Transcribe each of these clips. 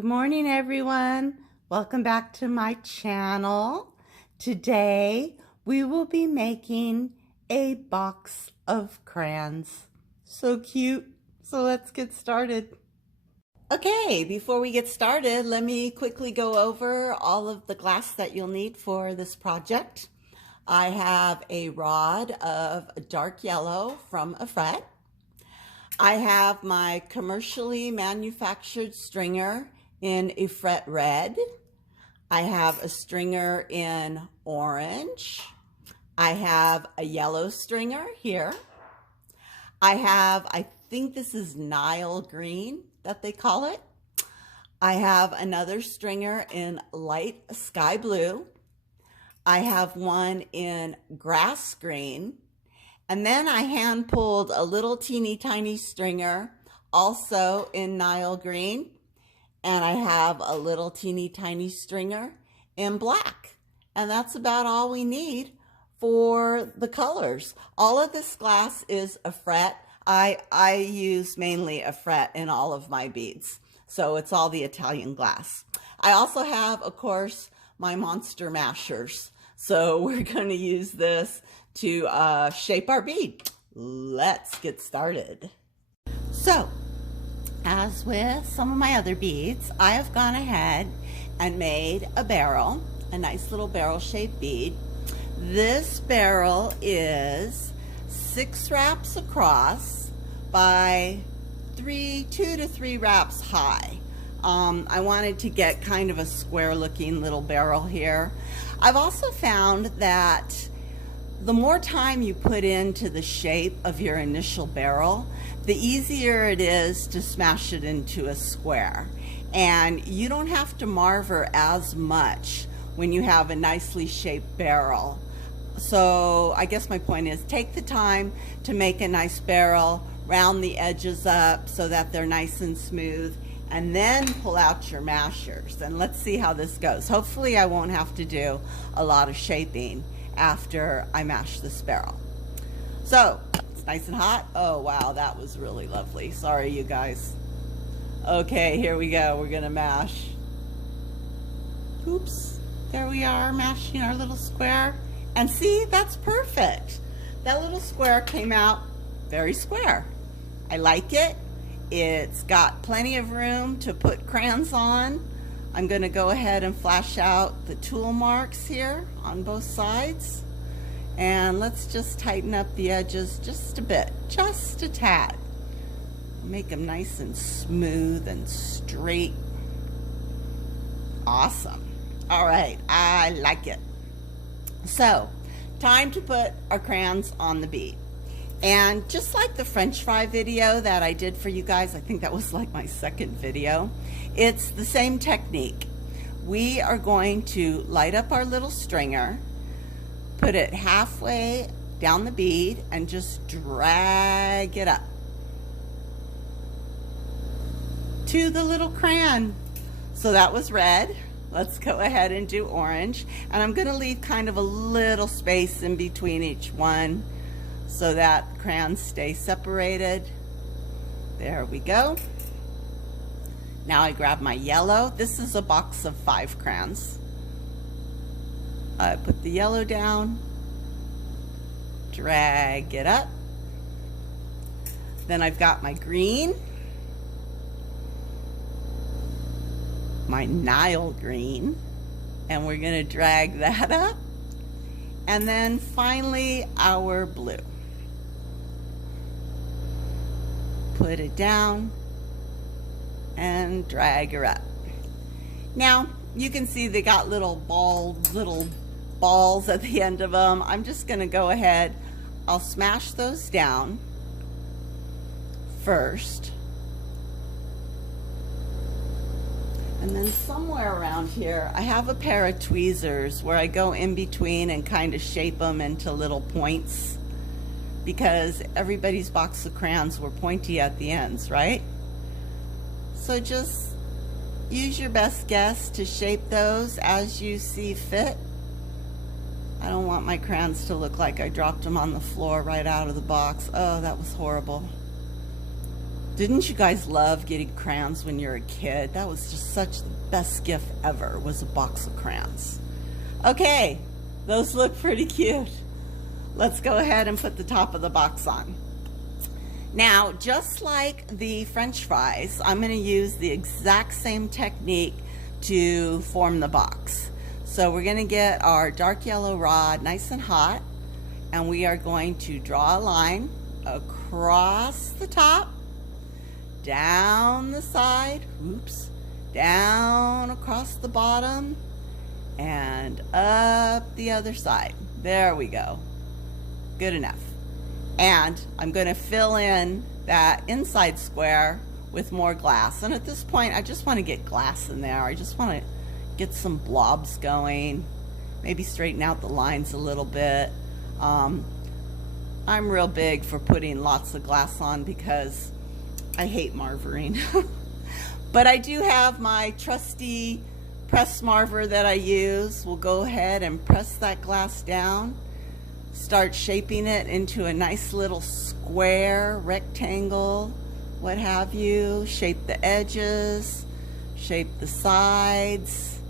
Good morning, everyone. Welcome back to my channel. Today, we will be making a box of crayons. So cute. So let's get started. Okay, before we get started, let me quickly go over all of the glass that you'll need for this project. I have a rod of dark yellow from a fret. I have my commercially manufactured stringer in a fret red. I have a stringer in orange. I have a yellow stringer here. I think this is Nile green that they call it. I have another stringer in light sky blue. I have one in grass green. And then I hand pulled a little teeny tiny stringer also in Nile green. And I have a little teeny tiny stringer in black. And that's about all we need for the colors. All of this glass is a fret. I use mainly a fret in all of my beads. So it's all the Italian glass. I also have, of course, my monster mashers. So we're going to use this to shape our bead. Let's get started. So, as with some of my other beads, I have gone ahead and made a barrel, a nice little barrel-shaped bead. This barrel is 6 wraps across by 2 to 3 wraps high. I wanted to get kind of a square-looking little barrel here. I've also found that the more time you put into the shape of your initial barrel, the easier it is to smash it into a square. And you don't have to marver as much when you have a nicely shaped barrel. So I guess my point is, take the time to make a nice barrel, round the edges up so that they're nice and smooth, and then pull out your mashers. And let's see how this goes. Hopefully I won't have to do a lot of shaping after I mash this barrel. So it's nice and hot. Oh wow, that was really lovely. Sorry you guys. Okay, here we go. We're gonna mash. Oops, there we are, mashing our little square. And see, that's perfect. That little square came out very square. I like it. It's got plenty of room to put crayons on. I'm going to go ahead and flash out the tool marks here on both sides. And let's just tighten up the edges just a bit, just a tad. Make them nice and smooth and straight. Awesome. All right, I like it. So, time to put our crayons on the bead. And just like the French fry video that I did for you guys, I think that was like my second video, it's the same technique. We are going to light up our little stringer, put it halfway down the bead, and just drag it up to the little crayon. So that was red. Let's go ahead and do orange. And I'm going to leave kind of a little space in between each one so that crayons stay separated. There we go. Now I grab my yellow. This is a box of 5 crayons. I put the yellow down, drag it up. Then I've got my green, my Nile green, and we're going to drag that up. And then finally our blue. Put it down and drag her up. Now you can see they got little balls at the end of them. I'm just going to go ahead, I'll smash those down first. And then somewhere around here, I have a pair of tweezers where I go in between and kind of shape them into little points, because everybody's box of crayons were pointy at the ends, right? So just use your best guess to shape those as you see fit. I don't want my crayons to look like I dropped them on the floor right out of the box. Oh, that was horrible. Didn't you guys love getting crayons when you were a kid? That was just such the best gift ever, was a box of crayons. Okay, those look pretty cute. Let's go ahead and put the top of the box on. Now, just like the French fries, I'm going to use the exact same technique to form the box. So we're going to get our dark yellow rod nice and hot, and we are going to draw a line across the top, down the side, oops, down across the bottom, and up the other side. There we go. Good enough. And I'm going to fill in that inside square with more glass. And at this point, I just want to get glass in there. I just want to get some blobs going, maybe straighten out the lines a little bit. I'm real big for putting lots of glass on because I hate marvering. But I do have my trusty press marver that I use. We'll go ahead and press that glass down, start shaping it into a nice little square, rectangle, what have you. Shape the edges, shape the sides,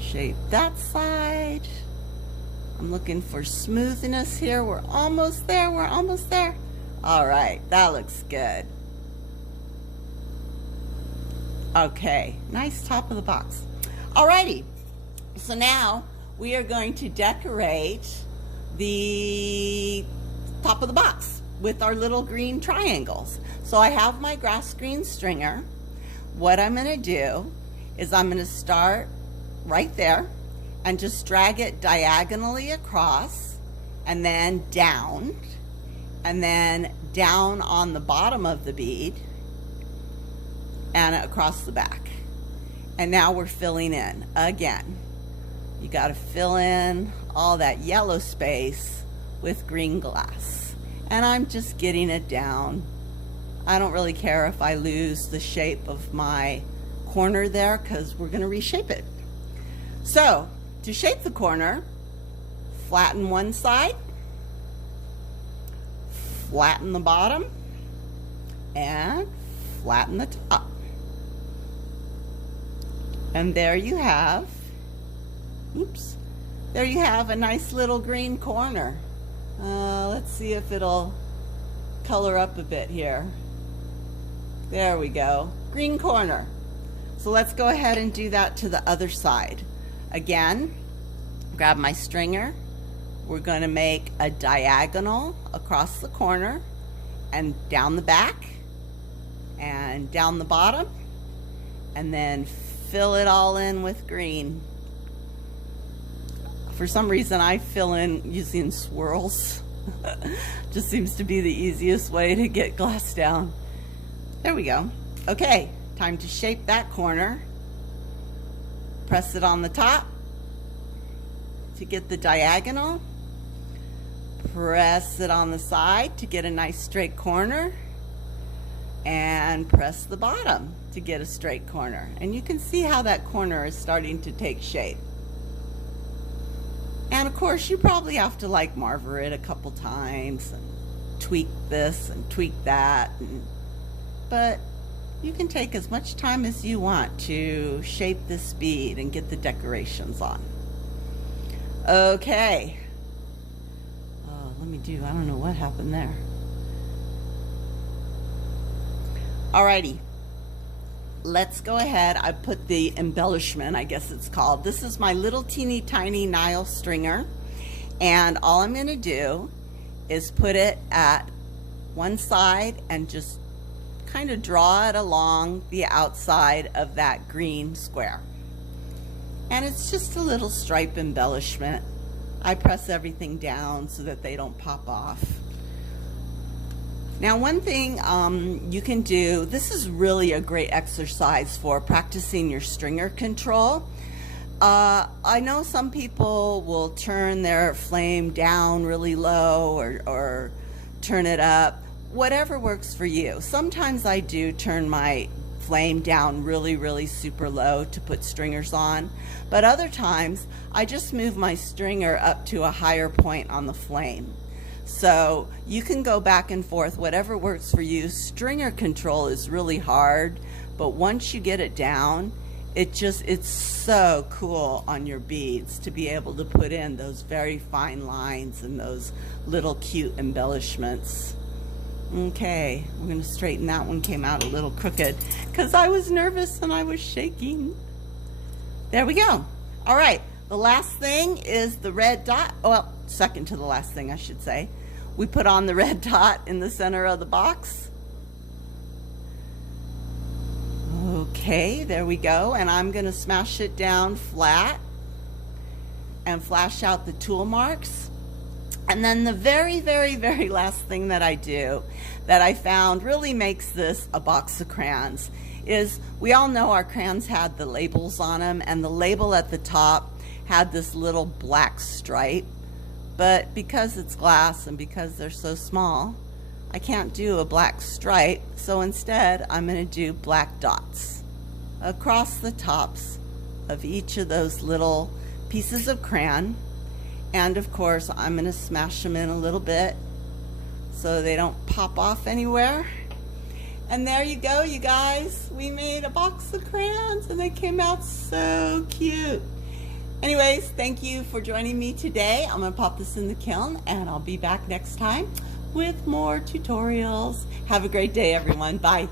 shape that side. I'm looking for smoothness here. We're almost there, we're almost there. All right, that looks good. Okay, nice top of the box. Alrighty, so now we are going to decorate the top of the box with our little green triangles. So I have my grass green stringer. What I'm going to do is I'm going to start right there and just drag it diagonally across, and then down on the bottom of the bead and across the back. And now we're filling in again. You got to fill in all that yellow space with green glass. And I'm just getting it down. I don't really care if I lose the shape of my corner there because we're going to reshape it. So to shape the corner, flatten one side, flatten the bottom, and flatten the top. And there you have, oops, there you have a nice little green corner. Let's see if it'll color up a bit here. There we go, green corner. So let's go ahead and do that to the other side. Again, grab my stringer. We're going to make a diagonal across the corner and down the back and down the bottom, and then fill it all in with green. For some reason I fill in using swirls. Just seems to be the easiest way to get glass down. There we go. Okay, time to shape that corner. Press it on the top to get the diagonal. Press it on the side to get a nice straight corner. And press the bottom to get a straight corner. And you can see how that corner is starting to take shape. And of course, you probably have to like marver it a couple times and tweak this and tweak that. But you can take as much time as you want to shape this bead and get the decorations on. Okay. Oh, let me do, I don't know what happened there. Alrighty. Let's go ahead. I put the embellishment, I guess it's called. This is my little teeny tiny Nile stringer. And all I'm going to do is put it at one side and just kind of draw it along the outside of that green square. And it's just a little stripe embellishment. I press everything down so that they don't pop off. Now, one thing you can do, this is really a great exercise for practicing your stringer control. I know some people will turn their flame down really low or turn it up, whatever works for you. Sometimes I do turn my flame down really super low to put stringers on, but other times I just move my stringer up to a higher point on the flame. So you can go back and forth, whatever works for you. Stringer control is really hard, but once you get it down, it's so cool on your beads to be able to put in those very fine lines and those little cute embellishments. Okay, we're going to straighten that one. Came out a little crooked because I was nervous and I was shaking. There we go. All right, the last thing is the red dot. Well, second to the last thing, I should say. We put on the red dot in the center of the box. Okay, there we go. And I'm going to smash it down flat and flash out the tool marks. And then the very, very, very last thing that I do that I found really makes this a box of crayons is, we all know our crayons had the labels on them, and the label at the top had this little black stripe. But because it's glass and because they're so small, I can't do a black stripe. So instead, I'm going to do black dots across the tops of each of those little pieces of crayon. And of course, I'm going to smash them in a little bit so they don't pop off anywhere. And there you go, you guys. We made a box of crayons and they came out so cute. Anyways, thank you for joining me today. I'm going to pop this in the kiln and I'll be back next time with more tutorials. Have a great day, everyone. Bye.